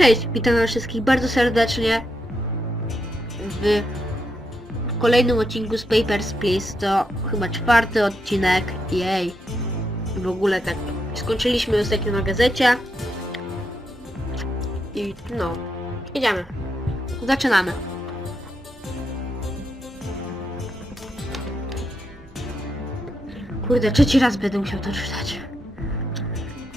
Cześć, witam wszystkich bardzo serdecznie w kolejnym odcinku z Papers, Please. To chyba czwarty odcinek. Jej. W ogóle tak. Skończyliśmy ostatnio na gazecie. I no. Idziemy. Zaczynamy. Kurde, trzeci raz będę musiał to czytać.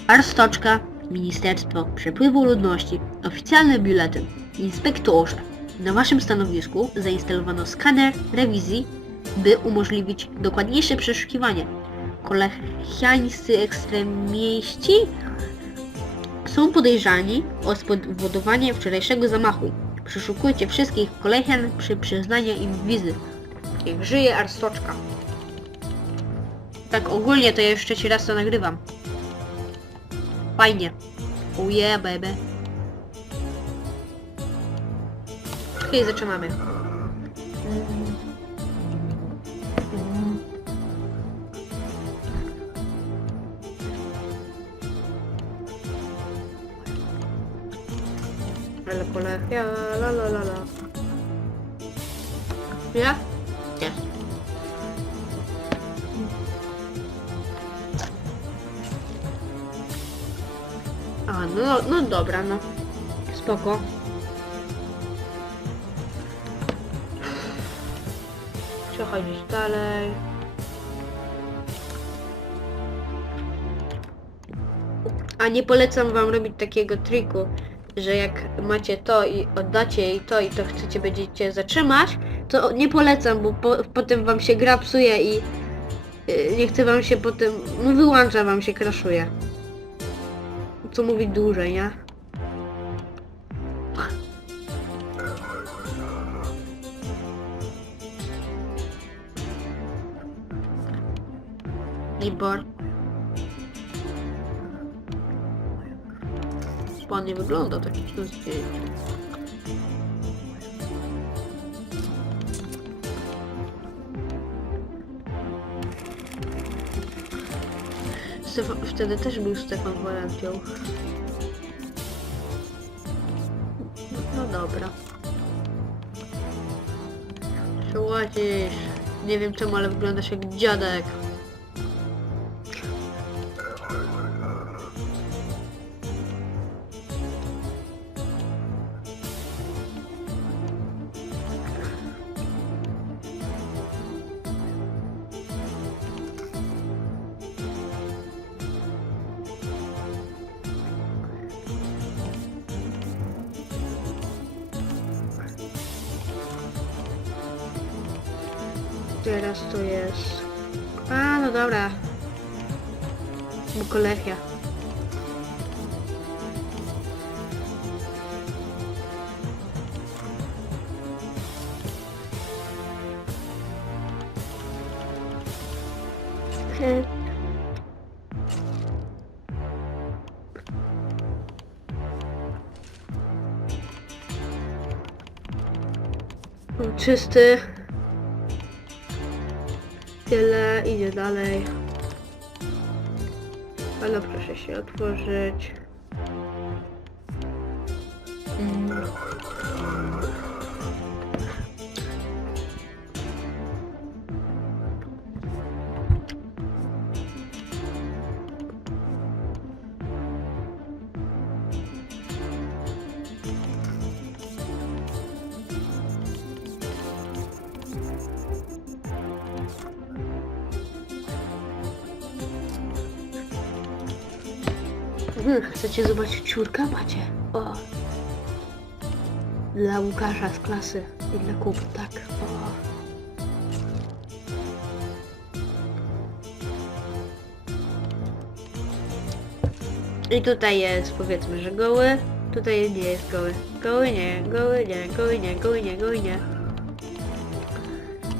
Arstoczka, Ministerstwo Przepływu Ludności, oficjalny biuletyn. Inspektorze, na waszym stanowisku zainstalowano skaner rewizji, by umożliwić dokładniejsze przeszukiwanie. Kolechiańscy ekstremiści są podejrzani o spowodowanie wczorajszego zamachu. Przeszukujcie wszystkich kolechian przy przyznaniu im wizy. Niech żyje Arstoczka. Tak ogólnie to ja już trzeci raz to nagrywam. Fajnie. Oh yeah, baby. Okej, zaczynamy. Ale la la la la. Ja? Nie. No, no dobra, no. Spoko. Przechodzić dalej. A nie polecam wam robić takiego triku, że jak macie to i oddacie jej to i to chcecie będziecie zatrzymać, to nie polecam, bo po, potem wam się gra psuje i yy, nie chce wam się potem, no wyłącza wam się, kraszuje co mówić dłużej, nie? Libor. Ładnie wygląda taki na Stefan, wtedy też był Stefan Walancją. No dobra. Przełazisz. Nie wiem czemu, ale wyglądasz jak dziadek. Teraz to jest... A, no dobra. Bukolechia. Hmm. Czysty. Tyle, idzie dalej. Ale proszę się otworzyć. Mm. Chcecie zobaczyć ciurka? Macie. O. Dla Łukasza z klasy i dla Kuby, tak. O. I tutaj jest powiedzmy, że goły. Tutaj nie jest goły. Goły nie, goły nie, goły nie, goły nie, goły nie.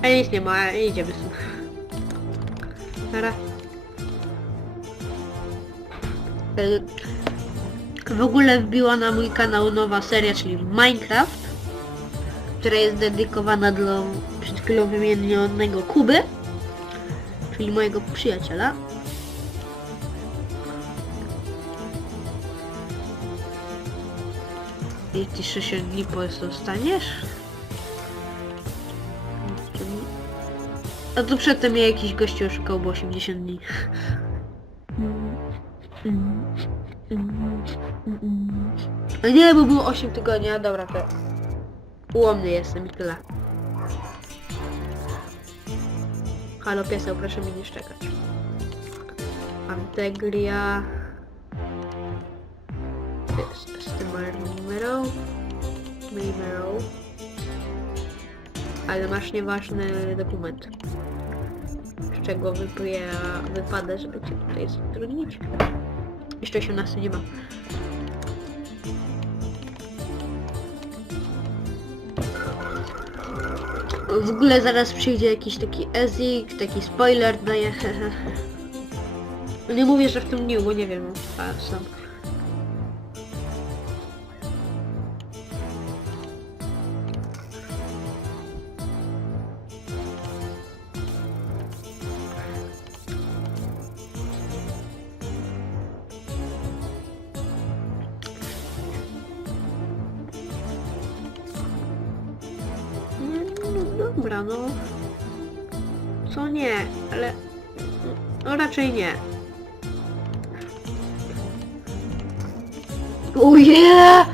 A nic nie ma, idziemy stąd. Nara. W ogóle wbiła na mój kanał nowa seria, czyli Minecraft, która jest dedykowana dla przed chwilą wymienionego Kuby, czyli mojego przyjaciela. I ty 60 dni po prostu dostaniesz? A to przedtem mnie jakiś gościu oszukał, bo 80 dni. A nie, bo było 8 tygodni, a dobra, to ułomny jestem i tyle. Halo pieseł, proszę mnie nie szczekać. Antegria... Jest, jest numero. Numero. Ale masz nieważny dokument. Z czego wypada, żeby cię tutaj zatrudnić. Jeszcze 18 nie ma. W ogóle zaraz przyjdzie jakiś taki ezik, taki spoiler daje. Nie mówię, że w tym dniu, bo nie wiem, a sam. Dobra, no. Co nie, ale... No raczej nie. Uje!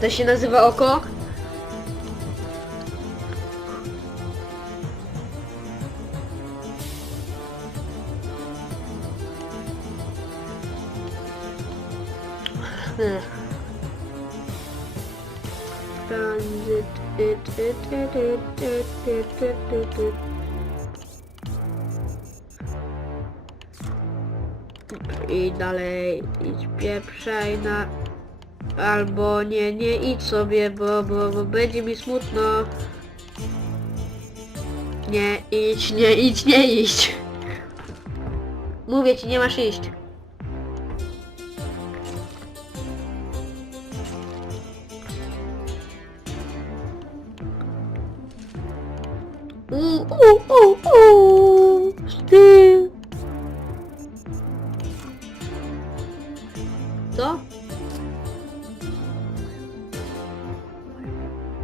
To się nazywa oko? I dalej idź pieprzaj na... Albo nie, nie idź sobie, bo, bo, bo będzie mi smutno. Nie idź, nie idź, nie idź. Mówię ci, nie masz iść. Co?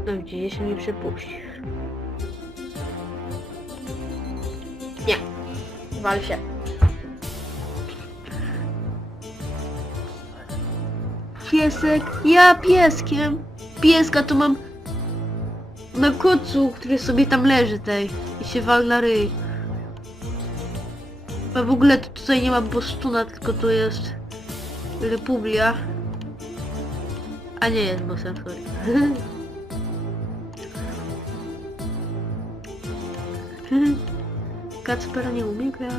No gdzie się nie przypuścisz. Nie. Wal się. Piesek? Ja pieskiem. Pieska to mam na kocu, który sobie tam leży tej i się wal na ryj. A w ogóle to tutaj nie ma Bostona, tylko to jest Republia. A nie jest Boston, sorry. Kacpera nie umie grać.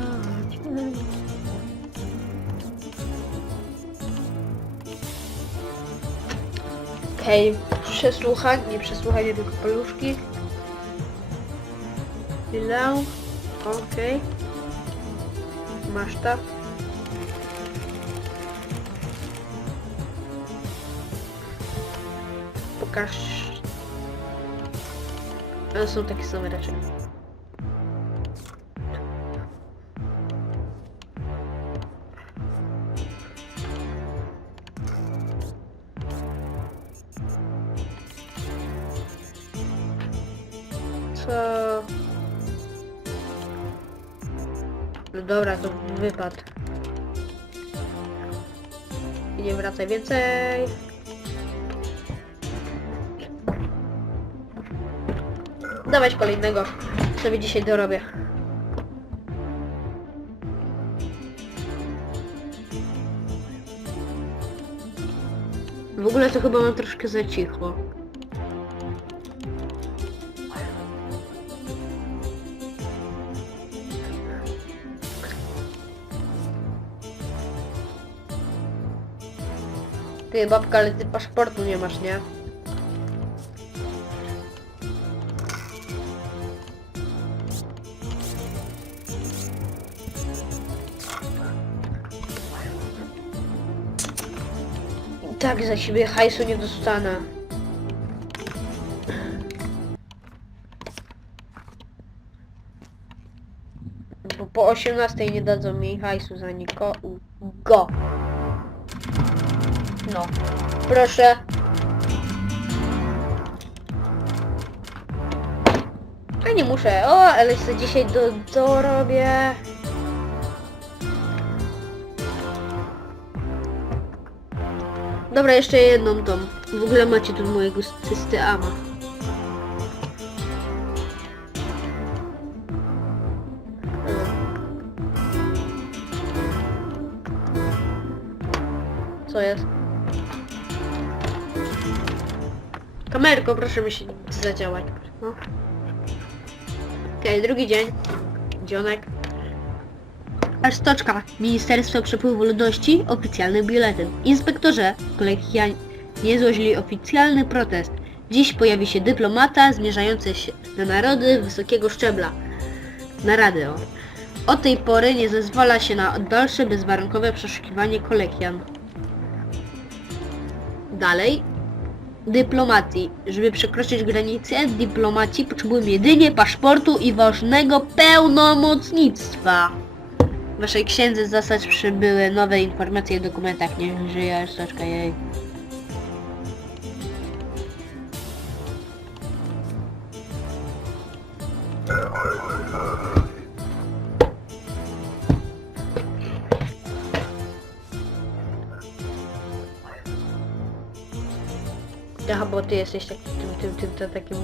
Okej, przesłuchanie, nie przesłuchanie, tylko paluszki. Chwilę. Okej. Masz to. Pokaż. One są takie same raczej. Co? No dobra, to wypad. I nie wracaj więcej. Dawać kolejnego. Sobie dzisiaj dorobię. W ogóle to chyba mam troszkę za cicho. Ty babka, ale ty paszportu nie masz, nie? Tak za siebie hajsu nie dostanę. Bo po 18 nie dadzą mi hajsu za nikogo. No. Proszę. A nie muszę. O, ale sobie dzisiaj do, dorobię. Dobra, jeszcze jedną tą. W ogóle macie tu mojego cysty ama. Co jest? Kamerko, proszę mi się zadziałać. No. Okej, drugi dzień. Dzionek. Aż stoczka. Ministerstwo Przepływu Ludności. Oficjalny biuletyn. Inspektorze, kolegianie złożyli oficjalny protest. Dziś pojawi się dyplomata zmierzający się na narody wysokiego szczebla. Narady, o. Od tej pory nie zezwala się na dalsze bezwarunkowe przeszukiwanie kolegian. Dalej, dyplomacji. Żeby przekroczyć granicę, dyplomaci potrzebują jedynie paszportu i ważnego pełnomocnictwa. W waszej księdze zasad przybyły nowe informacje w dokumentach. Nie żyje, stoczka jej. Aha, bo ty jesteś takim, tym, tym, tym, takim.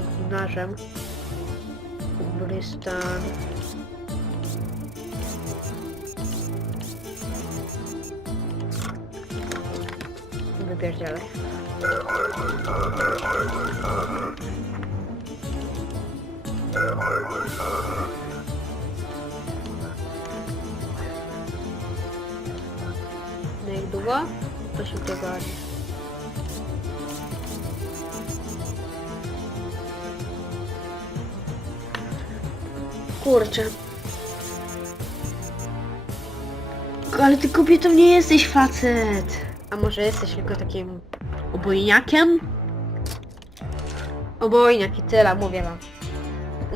Brystan. Wypierdzielaj. No jak długo? To się tygodni. Kurczę. Ale ty kobietą nie jesteś facet. A może jesteś tylko takim obojniakiem? Obojniak i tyle, mówię wam.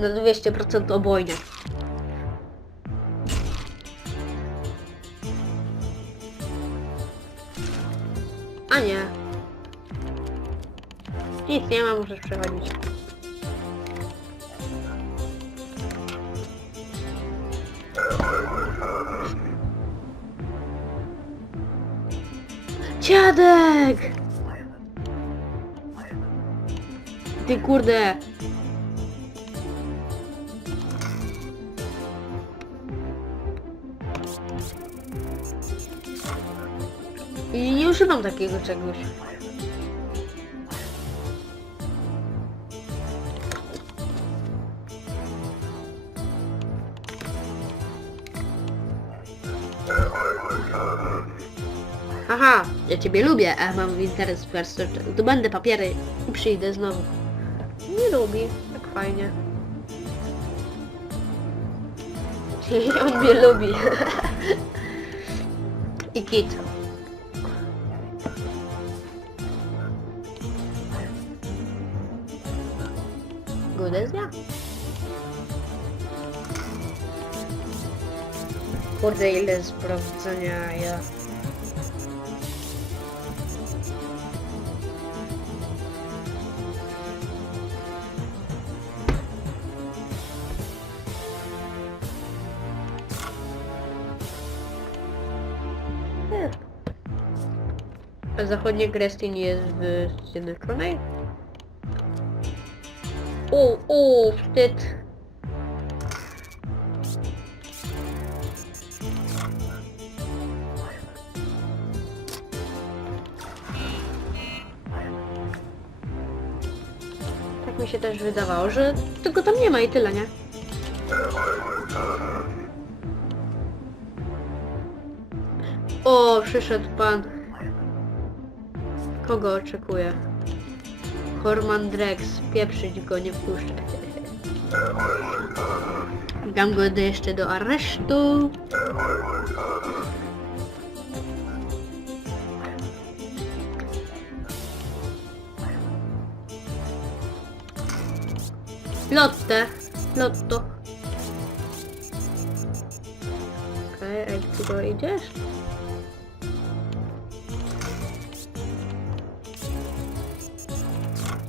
Na 200% obojniak. A nie. Nic nie ma, możesz przechodzić. Dziadek! Ty kurde! I nie używam takiego czegoś. Aha, ja ciebie lubię, a mam interes w To będę papiery i przyjdę znowu. Nie lubi, tak fajnie. On mnie lubi. I kit. Godezja? Kurde, ile sprawdzenia ja... zachodnie Gresty nie jest w Zjednoczonej? O, o, wstyd. Tak mi się też wydawało, że tego tam nie ma i tyle, nie? O, przyszedł pan. Kogo oczekuje? Horman Drex, pieprzyć go, nie wpuszczę. Dam go jeszcze do aresztu. Lotte, lotto. Okej, a jak ty go idziesz?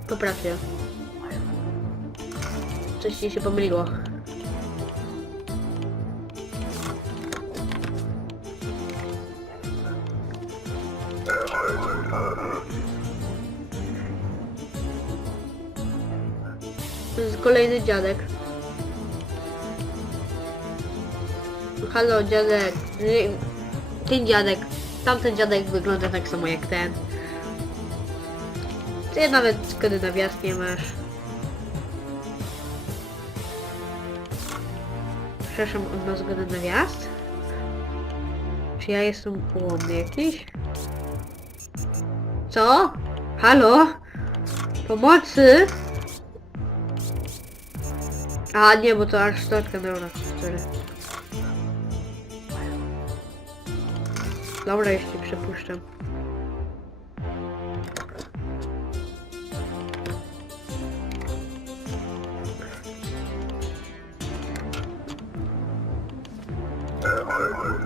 Poprawię. Ci się pomyliło. To jest kolejny dziadek. Halo, dziadek. Ten dziadek. Tamten dziadek wygląda tak samo jak ten. Ty nawet skody na wjazd nie masz. Przepraszam, on ma zgodę na wjazd? Czy ja jestem ułomny jakiś? Co? Halo? Pomocy? A nie, bo to aż stoczka, dobra, sorry. Dobra, jeszcze przepuszczam.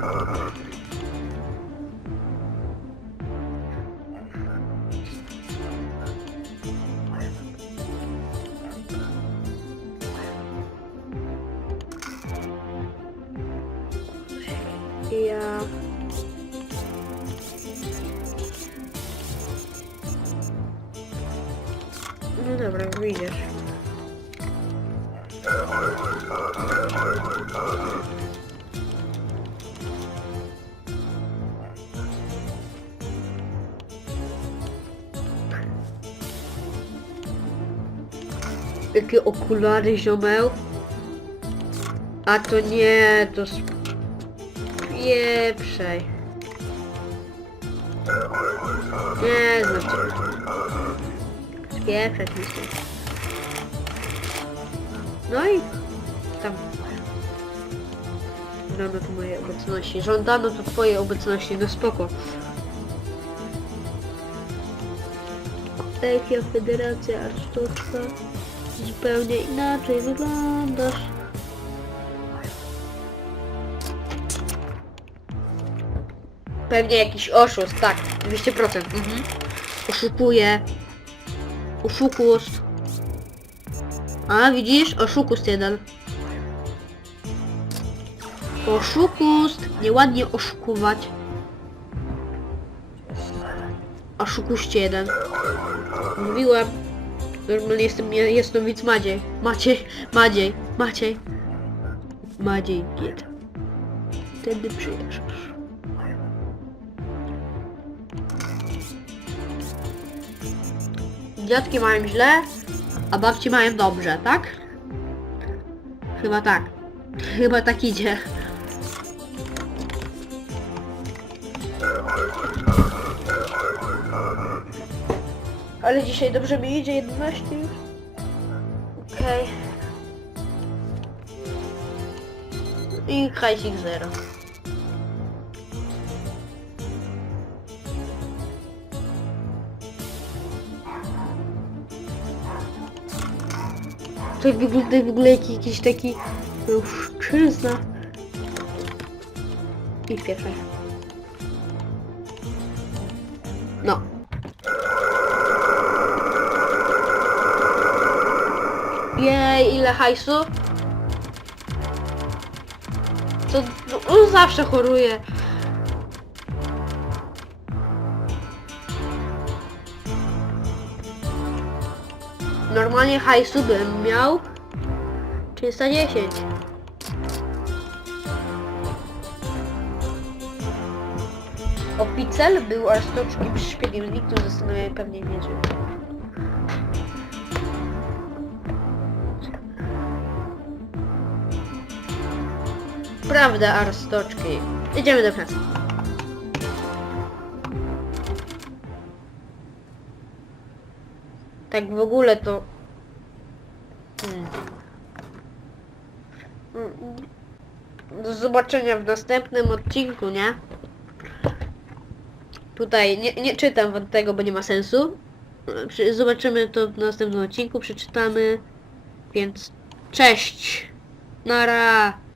Ja... Jakie okulary ziomeł? A to nie, to spieprzej. Nie, znaczy. Spieprzać mi. No i tam. Żądano to mojej obecności. Żądano to twojej obecności, no spoko. Legia, Federacja, Arsztoczka. Zupełnie inaczej wyglądasz. Pewnie jakiś oszust, tak, 200%. Mhm. Oszukuje. Oszukust. A, widzisz? Oszukust jeden. Oszukust. Nieładnie oszukuwać. Oszukuście jeden. Mówiłem. Normalnie jestem, jestem widz Maciej. Maciej, Maciej, Maciej. Maciej, giet. Wtedy przyjeżdżasz. Dziadki mają źle, a babci mają dobrze, tak? Chyba tak. Chyba tak idzie. Ale dzisiaj dobrze mi idzie 11 już. Okej. I hajsik 0. To wygląda w ogóle jak jakiś taki mężczyzna. I pierwsze. Ile hajsu? To on zawsze choruje. Normalnie hajsu bym miał 310. Oficel był arstoczkim szpiegiem, nikt tu zastanawia pewnie nie. Prawda, arstoczki. Idziemy do pracy. Tak w ogóle to... Hmm. Mm, Do zobaczenia w następnym odcinku, nie? Tutaj nie, nie czytam tego, bo nie ma sensu. Zobaczymy to w następnym odcinku, przeczytamy. Więc cześć! Nara!